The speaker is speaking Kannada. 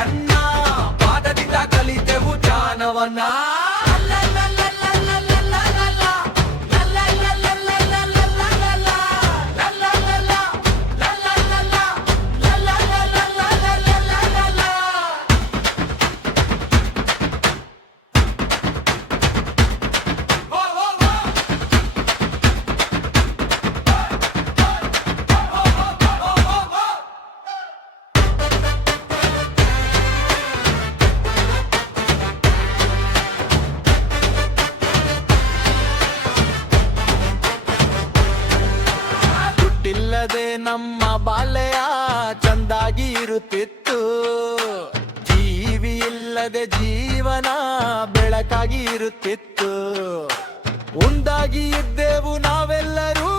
ఎన్నా పాటదిత కలితెవు జానవనా ಇಲ್ಲದೆ ನಮ್ಮ ಬಾಲ್ಯ ಚಂದಾಗಿ ಇರುತ್ತಿತ್ತು. ಜೀವಿ ಇಲ್ಲದೆ ಜೀವನ ಬೆಳಕಾಗಿ ಇರುತ್ತಿತ್ತು. ಒಂದಾಗಿ ಇದ್ದೆವು ನಾವೆಲ್ಲರೂ.